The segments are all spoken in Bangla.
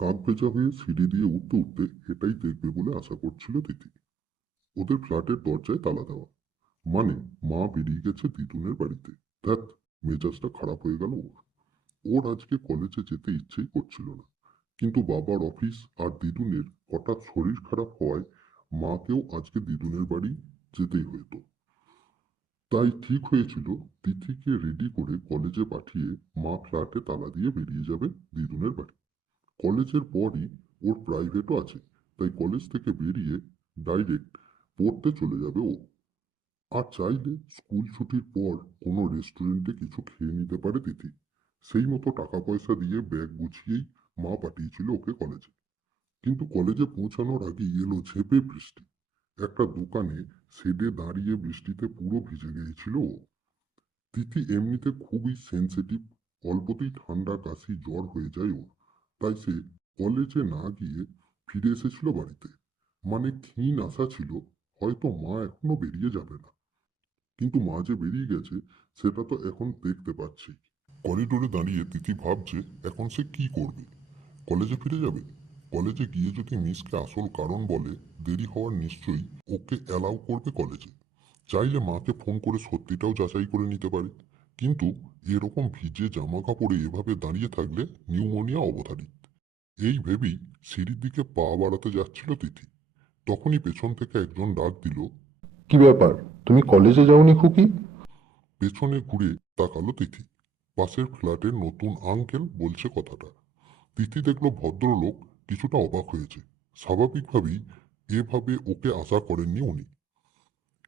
কাক ভেজা হয়ে সিঁড়ি দিয়ে উঠতে উঠতে এটাই দেখবে বলে আশা করছিল তিথি। ওদের ফ্ল্যাটের দরজায় তালা দেওয়া, মানে মা বেরিয়ে গেছে দিদুনের বাড়িতে। ধ্যাত, মেজাজটা খারাপ হয়ে গেল ওর। ওর আজকে কলেজে যেতে ইচ্ছেই করছিল না, কিন্তু বাবার অফিস আর দিদুনের হঠাৎ শরীর খারাপ হওয়ায় মাকেও আজকে দিদুনের বাড়ি যেতেই হতো। তাই ঠিক হয়েছিল তিথিকে রেডি করে কলেজে পাঠিয়ে মা ফ্ল্যাটে তালা দিয়ে বেরিয়ে যাবে দিদুনের বাড়ি। কলেজের পরই ওর প্রাইভেটও আছে, তাই কলেজ থেকে বেরিয়ে ডাইরেক্ট পড়তে চলে যাবে ও। আর চাইলে স্কুল ছুটির পর কোনো রেস্টুরেন্টে কিছু খেয়ে নিতে পারে তিথি। সেই মতো টাকা পয়সা দিয়ে ব্যাগ গুছিয়েই মা পাঠিয়েছিল ওকে কলেজে। কিন্তু কলেজে পৌঁছানোর আগেই এলো ঝেঁপে বৃষ্টি। একটা দোকানে শেডে দাঁড়িয়ে বৃষ্টিতে পুরো ভিজে গিয়েছিল ও। তিথি এমনিতে খুবই সেনসিটিভ, অল্পতেই ঠান্ডা কাশি জ্বর হয়ে যায় ওর। তাই সে কলেজে না গিয়ে ফিরে এসেছিল বাড়িতে। মানে ক্ষীণ আশা ছিল হয়তো মা এখনো বেরিয়ে যাবে না, কিন্তু মা যে বেরিয়ে গেছে সেটা তো এখন দেখতে পাচ্ছি। করিডোরে দাঁড়িয়ে তিথি ভাবছে এখন সে কি করবে। কলেজে ফিরে যাবে? কলেজে গিয়ে যদি মিসকে আসল কারণ বলে, দেরি হওয়ার নিশ্চয়ই ওকে অ্যালাউ করবে কলেজে। চাইলে মাকে ফোন করে সত্যিটাও যাচাই করে নিতে পারে। কিন্তু এরকম ভিজে জামা কাপড়ে এভাবে দাঁড়িয়ে থাকলে নিউমোনিয়া অবধারিত। এই ভেবেই সিঁড়ির দিকে পা বাড়াতে যাচ্ছিল তিথি। তখনই পেছন থেকে একজন ডাক দিল। কি ব্যাপার, তুমি কলেজে যাওনি খুকি? পেছনে ঘুরে তাকালো তিথি। পাশের ফ্ল্যাটের নতুন আঙ্কেল বলছে কথাটা। তিথি দেখলো ভদ্রলোক কিছুটা অবাক হয়েছে। স্বাভাবিকভাবেই এভাবে ওকে আশা করেননি উনি।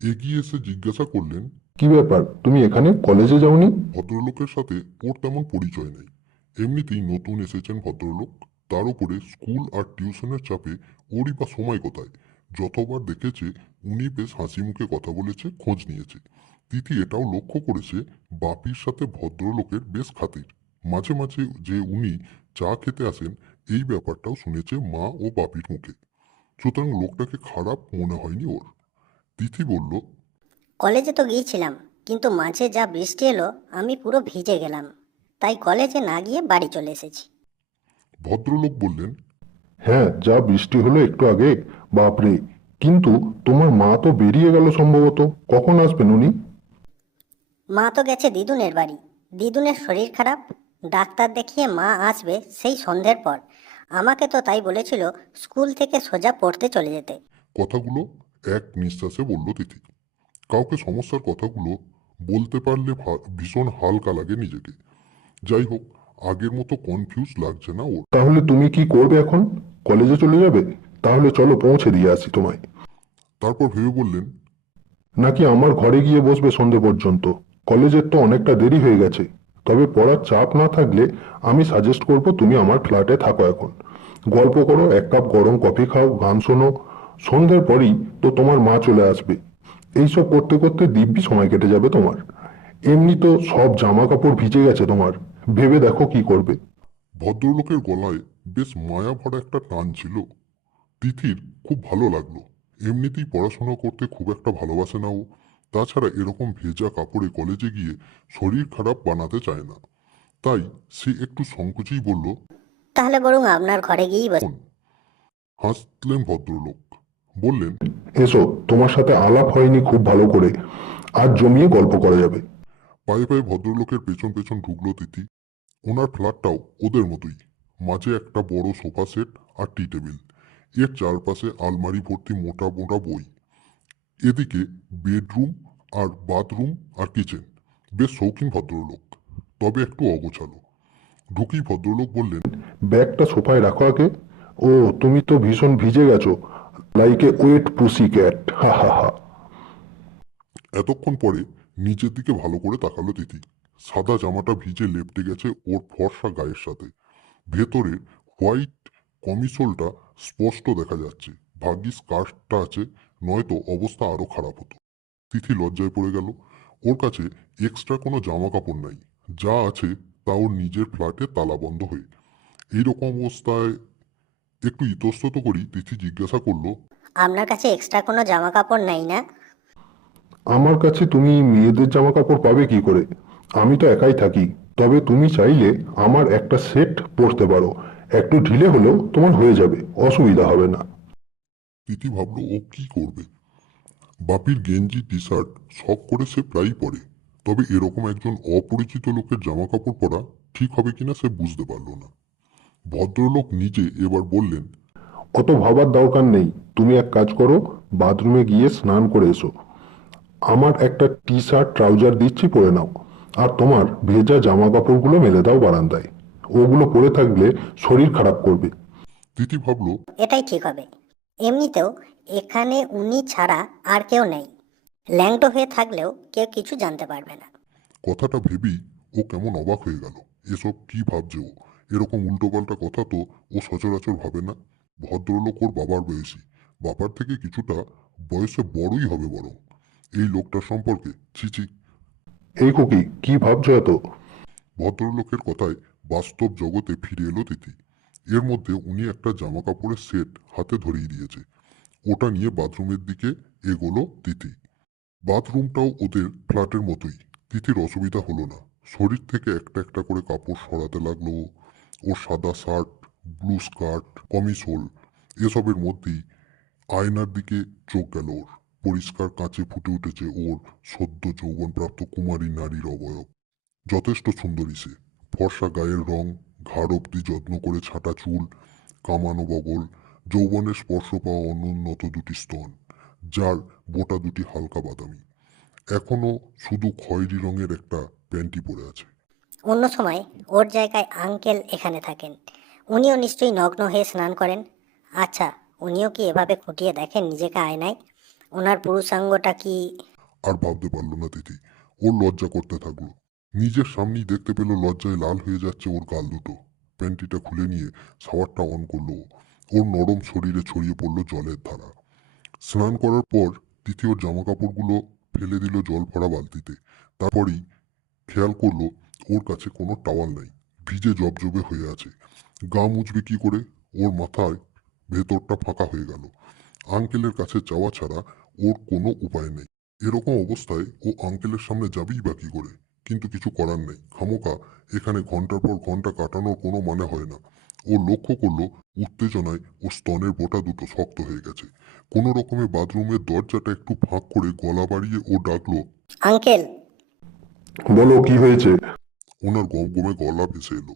এগিয়ে এসে জিজ্ঞাসা করলেন। কি ব্যাপার, তুমি এখানে কলেজে যাওনি? ভদ্রলোকের সাথে ওর তেমন পরিচয় নেই। এমনিতেই নতুন এসেছেন ভদ্রলোক, তার উপরে স্কুল আর টিউশনের চাপে ওরই বা সময় কোথায়। যতবার দেখেছে উনি বেশ হাসি মুখে কথা বলেছে, খোঁজ নিয়েছে। তিথি এটাও লক্ষ্য করেছে বাপির সাথে ভদ্রলোকের বেশ খাতির। মাঝে মাঝে যে উনি চা খেতে আসেন, এই ব্যাপারটাও শুনেছে মা ও বাপির মুখে। সুতরাং লোকটাকে খারাপ মনে হয়নি ওর। তিথি বলল। কলেজে তো গিয়েছিলাম, কিন্তু মাঝে যা বৃষ্টি এলো আমি পুরো ভিজে গেলাম, তাই কলেজে না গিয়ে বাড়ি চলে এসেছি। ভদ্রলোক বললেন। হ্যাঁ, যা বৃষ্টি হলো একটু আগে, বাপরে। কিন্তু তোমার মা তো বেরিয়ে গেল সম্ভবত, কখন আসবেন উনি? মা তো গেছে দিদুনের বাড়ি। দিদুনের শরীর খারাপ, ডাক্তার দেখিয়ে মা আসবে সেই সন্ধ্যের পর। আমাকে তো তাই বলেছিল স্কুল থেকে সোজা পড়তে চলে যেতে। কথাগুলো এক নিঃশ্বাসে বলল তিথি। কাউকে সমস্যার কথাগুলো বলতে পারলে ভীষণ হালকা লাগে নিজেকে। যাই হোক, আগের মতো কনফিউজ লাগছে না ওর। তাহলে তুমি কি করবে এখন? কলেজে চলে যাবে? তাহলে চলো পৌঁছে দিয়ে আসি তোমায়। তারপর ভেবে বললেন। নাকি আমার ঘরে গিয়ে বসবে সন্ধে পর্যন্ত? কলেজের তো অনেকটা দেরি হয়ে গেছে। তবে পড়ার চাপ না থাকলে আমি সাজেস্ট করব তুমি আমার ফ্ল্যাটে থাকো এখন। গল্প করো, এক কাপ গরম কফি খাও, গান শোনো। সন্ধ্যের পরেই তো তোমার মা চলে আসবে। এইসব করতে করতে দিব্যি সময় কেটে যাবে তোমার। এমনি তো সব জামা কাপড় ভিজে গেছে তোমার। ভেবে দেখো কি করবে। ভদ্রলোকের গলায় বেশ মায়া ভরা একটা টান ছিল। তিথির খুব ভালো লাগলো। এমনিতেই পড়াশোনা করতে খুব একটা ভালোবাসে না ও। তাছাড়া এরকম ভেজা কাপড়ে কলেজে গিয়ে শরীর খারাপ বানাতে চায় না। তাই সে একটু সংকোচেই বলল। তাহলে বরং আপনার ঘরে গিয়েই বস। "কোন?" হাসলেন ভদ্রলোক। বললেন। এসো, তোমার সাথে আলাপ হয়নি খুব ভালো করে, আর জমিয়ে গল্প করা যাবে। পায়ে পায়ে ভদ্রলোকের পেছন পেছন ঢুকলো তিথি। ওনার ফ্ল্যাটটাও ওদের মতোই। মাঝে একটা বড় সোফা সেট আর টি টেবিল। এর চারপাশে আলমারি ভর্তি মোটা মোটা বই। এদিকে বেডরুম আর বাথরুম আর কিচেন। বেশ শৌখিন ভদ্রলোক, তবে একটু অগোছালো। ঢুকেই ভদ্রলোক বললেন। ব্যাগটা সোফায় রাখো আগে। ও, তুমি তো ভীষণ ভিজে গেছো, লাইক এ ওয়েট পুসি ক্যাট, হা হা হা। এতক্ষণ পরে নিচের দিকে ভালো করে তাকালো তিথি। সাদা জামাটা ভিজে লেপ্টে গেছে ওর ফর্সা গায়ের সাথে। ভেতরে হোয়াইট কমিসোলটা স্পষ্ট দেখা যাচ্ছে। ভাগ্যিস স্কার্টটা আছে, নয়তো অবস্থা আরো খারাপ হতো। তিথি লজ্জায় পড়ে গেল। ওর কাছে এক্সট্রা কোনো জামা কাপড় নাই। যা আছে তা ওর নিজের ফ্ল্যাটে তালা বন্ধ হয়ে। এইরকম অবস্থায় একটু ইতস্তত করি তিথি জিজ্ঞাসা করলো। আপনার কাছে এক্সট্রা কোনো জামা কাপড় নেই না? আমার কাছে তুমি মেয়েদের জামা কাপড় পাবে কি করে? আমি তো একাই থাকি। তবে তুমি চাইলে আমার একটা সেট পরতে পারো। একটু ঢিলে হলেও তোমার হয়ে যাবে, অসুবিধা হবে না। তিথি ভাবলো ও কি করবে। বাপির গেঞ্জি টি শার্ট শখ করে সে প্রায়ই পরে, তবে এরকম একজন অপরিচিত লোকের জামা কাপড় পরা ঠিক হবে কিনা সে বুঝতে পারল না। ভদ্রলোক নিজে এবার বললেন, অত ভাবার দরকার নেই, তুমি এক কাজ করো, বাথরুমে গিয়ে স্নান করে এসো। আমার একটা টি শার্ট ট্রাউজার দিচ্ছি, পরে নাও। আর তোমার ভেজা জামা কাপড়গুলো মেলে দাও বারান্দায়, ওগুলো পরে থাকলে শরীর খারাপ করবে। তিথি ভাবল এটাই ঠিক হবে। এমনিতেও এখানে উনি ছাড়া আর কেউ নেই। ল্যাংটো হয়ে থাকলেও কেউ কিছু জানতে পারবে না। কথাটা ভেবেই ও কেমন অবাক হয়ে গেল। এসব কি ভাবছে ও? এরকম উল্টোপাল্টা কথা তো ও সচরাচর ভাবে না। ভদ্রলোক ওর বাবার বয়সী, বাবার থেকে কিছুটা বয়সে বড়ই হবে বরং। এই লোকটার সম্পর্কে ছিছি। এই খুকি, কি ভাবছো এত? ভদ্রলোকের কথায় বাস্তব জগতে ফিরে এলো তিথি। এর মধ্যে উনি একটা জামা কাপড়ের সেট হাতে ধরিয়ে দিয়েছে। ওটা নিয়ে বাথরুমের দিকে এগোলো তিথি। বাথরুমটাও ওদের ফ্ল্যাটের মতোই। তিথির অসুবিধা হলো না। শরীর থেকে একটা একটা করে কাপড় সরাতে লাগলো ও। ওর সাদা শার্ট, ব্লু স্কার্ট, কমিসোল, এসবের মধ্যেই আয়নার দিকে চোখ গেল ওর। পরিষ্কার কাঁচে ফুটে উঠেছে ওর সদ্য যৌবনপ্রাপ্ত কুমারী নারীর অবয়ব। যথেষ্ট সুন্দরী সে। ফর্সা গায়ের রং, ঘাড় অব্দি যত্ন করে ছাঁটা চুল, কামানো বগল, যৌবনের স্পর্শ পাওয়া অনুন্নত দুটি স্তন, যার বোটা দুটি হালকা বাদামি। এখনো শুধু খয়েরি রঙের একটা প্যান্টি পরে আছে। অন্য সময় ওর জায়গায় আঙ্কেল এখানে থাকেন। উনিও নিশ্চয়ই নগ্ন হয়ে স্নান করেন। আচ্ছা, উনিও কি এভাবে খুঁটিয়ে দেখেন নিজেকে আয়নায়? ওনার পুরুষাঙ্গটা কি? আর ভাবতে পারল না তিথি। ওর লজ্জা করতে থাকলো। নিজের সামনেই দেখতে পেল লজ্জায় লাল হয়ে যাচ্ছে ওর গাল দুটো। প্যান্টিটা খুলে নিয়ে শাওয়ারটা অন করলো ও। ওর নরম শরীরে ছড়িয়ে পড়লো জলের ধারা। স্নান করার পর তিথি ওর জামা কাপড়গুলো ফেলে দিল জল ভরা বালতিতে। তারপরেই খেয়াল করলো ওর কাছে কোনো টাওয়াল নাই। ভিজে জবজবে হয়ে আছে। গা মুছবে কি করে? ওর মাথায় ভেতরটা ফাঁকা হয়ে গেল। আঙ্কেলের কাছে যাওয়া ছাড়া ওর কোনো উপায় নেই। এরকম অবস্থায় ও আঙ্কেলের সামনে যাবেই বা কি করে? কিন্তু কিছু করার নেই। খামোকা এখানে ঘন্টার পর ঘন্টা কাটানোর কোনো মানে হয় না। ও লক্ষ্য করলো উত্তেজনায় ও স্তনের বোটা দুটো শক্ত হয়ে গেছে। কোনো রকমে বাথরুমের দরজাটা একটু ফাঁক করে গলা বাড়িয়ে ও ডাকলো, আঙ্কেল! বলো, কি হয়েছে? ওনার গমগমে গলা ভেসে এলো।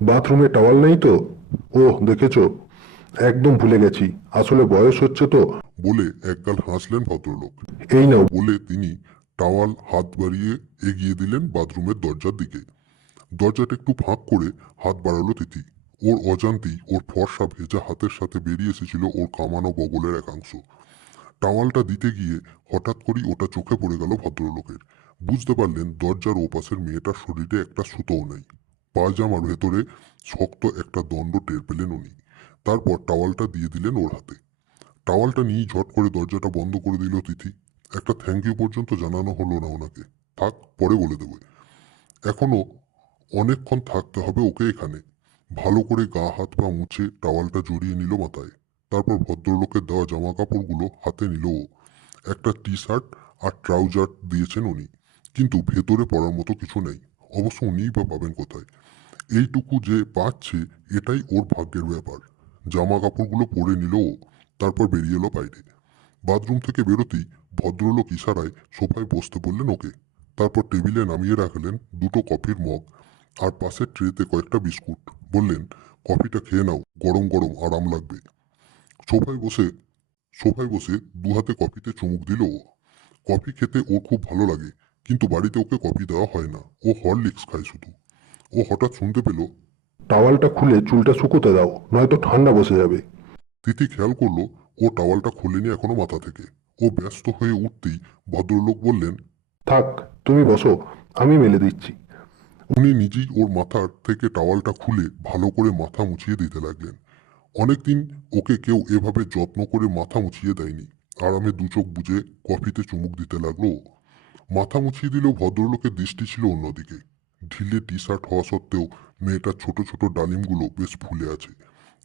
বাথরুমে টাওয়াল নেই তো? ওহ, দেখেছো, একদম ভুলে গেছি, আসলে বয়স হচ্ছে তো। বলে একগাল হাসলেন ভদ্রলোক। এই নাও। বলে তিনি টাওয়াল হাত বাড়িয়ে এগিয়ে দিলেন বাথরুমের দরজার দিকে। দরজাটা একটু ফাঁক করে হাত বাড়ালো তিথি। ওর অজান্তেই ওর ফর্সা ভেজা হাতের সাথে বেরিয়ে এসেছিল ওর কামানো বগলের একাংশ। টাওয়ালটা দিতে গিয়ে হঠাৎ করেই ওটা চোখে পড়ে গেল ভদ্রলোকের। বুঝতে পারলেন দরজার ওপাশের মেয়েটার শরীরে একটা সুতোও নেই। পায়জামার ভেতরে শক্ত একটা দণ্ড টের পেলেন উনি। তারপর টাওয়ালটা দিয়ে দিলেন ওর হাতে। টাওয়ালটা নিয়েই ঝট করে দরজাটা বন্ধ করে দিল তিথি। একটা থ্যাংক ইউ পর্যন্ত জানানো হলো না ওনাকে। থাক, পরে বলে দেবে। এখনো অনেকক্ষণ থাকতে হবে ওকে এখানে। ভালো করে গা হাত পা মুছে টাওয়ালটা জড়িয়ে নিল মাথায়। তারপর ভদ্রলোকের দেওয়া জামা কাপড়গুলো হাতে নিল ও। একটা টি শার্ট আর ট্রাউজার দিয়েছেন উনি, কিন্তু ভেতরে পরার মতো কিছু নেই। অবশ্য উনিই বা পাবেন কোথায়? এইটুকু যে পাচ্ছে এটাই ওর ভাগ্যের ব্যাপার। জামা কাপড়গুলো পরে নিল ও। তারপর বেরিয়ে এলো বাইরে। বাথরুম থেকে বেরোতেই ভদ্রলোক ইশারায় সোফায় বসতে বললেন ওকে। তারপর টেবিলে নামিয়ে রাখলেন দুটো কফির মগ আর পাশের ট্রেতে কয়েকটা বিস্কুট। বললেন, কফিটা খেয়ে নাও, গরম গরম আরাম লাগবে। সোফায় বসে সোফায় বসে দু হাতে কফিতে চুমুক দিল ও। কফি খেতে ওর খুব ভালো লাগে, কিন্তু বাড়িতে ওকে কফি দেওয়া হয় না। ও হরলিক্স খায় শুধু। ও হঠাৎ শুনতে পেল টাওয়ালটা খুলে চুলটা শুকোতে দাও, নয়তো ঠান্ডা বসে যাবে। তিথি খেয়াল করলো ও টাওয়ালটা খোলেনি এখনো মাথা থেকে। ও ব্যস্ত হয়ে উঠতেই ভদ্রলোক বললেন, থাক, তুমি বসো, আমি মেলে দিচ্ছি। উনি নিজেই ওর মাথার থেকে টাওয়ালটা খুলে ভালো করে মাথা মুছিয়ে দিতে লাগলেন। অনেকদিন ওকে কেউ এভাবে যত্ন করে মাথা মুছিয়ে দেয়নি। আরামে দু চোখ বুজে কফিতে চুমুক দিতে লাগলো ও। মাথা মুছিয়ে দিলেও ভদ্রলোকের দৃষ্টি ছিল অন্যদিকে। ঢিলে টি শার্ট হওয়া সত্ত্বেও মেয়েটার ছোট ছোট ডালিমগুলো বেশ ফুলে আছে।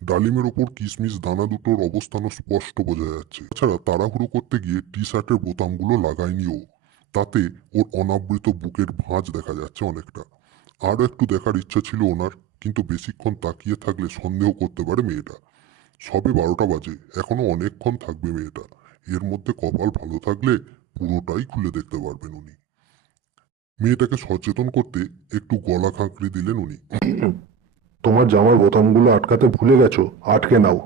ডালিমের ওপর কিশমিশ দানা দুটোর অবস্থানও স্পষ্ট বোঝা যাচ্ছে। তাছাড়া তাড়াহুড়ো করতে গিয়ে টি শার্টের বোতামগুলো লাগায়নি ও। তাতে ওর অনাবৃত বুকের ভাঁজ দেখা যাচ্ছে অনেকটা। আরও একটু দেখার ইচ্ছা ছিল ওনার, কিন্তু বেশিক্ষণ তাকিয়ে থাকলে সন্দেহ করতে পারে মেয়েটা। সবে 12টা বাজে, এখনো অনেকক্ষণ থাকবে মেয়েটা। এর মধ্যে কপাল ভালো থাকলে পুরোটাই খুলে দেখতে পারবেন উনি। মেয়েটাকে সচেতন করতে একটু গলা খাঁকড়ে দিলেন উনি। তোমার জামার বোতামগুলো আটকাতে ভুলে গেছো, আটকে নাও।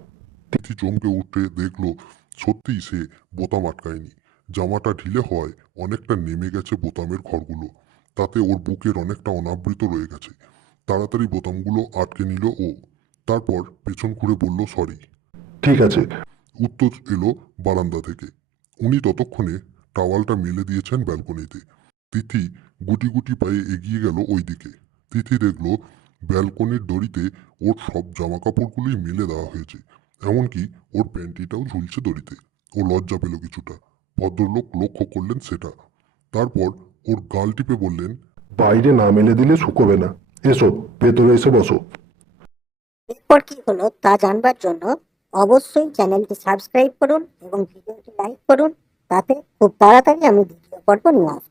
তিথি চমকে উঠে দেখলো সত্যিই সে বোতাম আটকায়নি। জামাটা ঢিলে হওয়ায় অনেকটা নেমে গেছে বোতামের ঘরগুলো। তাতে ওর বুকের অনেকটা অনাবৃত রয়ে গেছে। তাড়াতাড়ি বোতামগুলো আটকে নিল ও। তারপর পেছন ঘুরে বলল সরি। ঠিক আছে। উত্তর এলো বারান্দা থেকে। উনি ততক্ষণে টাওয়ালটা মেলে দিয়েছেন ব্যালকনিতে। তিথি গুটি গুটি পায়ে এগিয়ে গেল ওই দিকে। তিথি দেখলো ব্যালকনির দড়িতে ওর সব জামা কাপড়গুলোই মেলে দেওয়া হয়েছে, এমনকি ওর প্যান্টিটাও ঝুলছে দড়িতে। ও লজ্জা পেল কিছুটা। ভদ্রলোক লক্ষ্য করলেন সেটা। তারপর ওর গাল টিপে বললেন, বাইরে না মেলে দিলে শুকোবে না। এসো, ভেতরে এসে বসো। এরপর কি হলো তা জানবার জন্য অবশ্যই চ্যানেলটি সাবস্ক্রাইব করুন এবং ভিডিওটি লাইক করুন। তাতে খুব তাড়াতাড়ি আমি দ্বিতীয় পর্ব নিয়ে আসবো।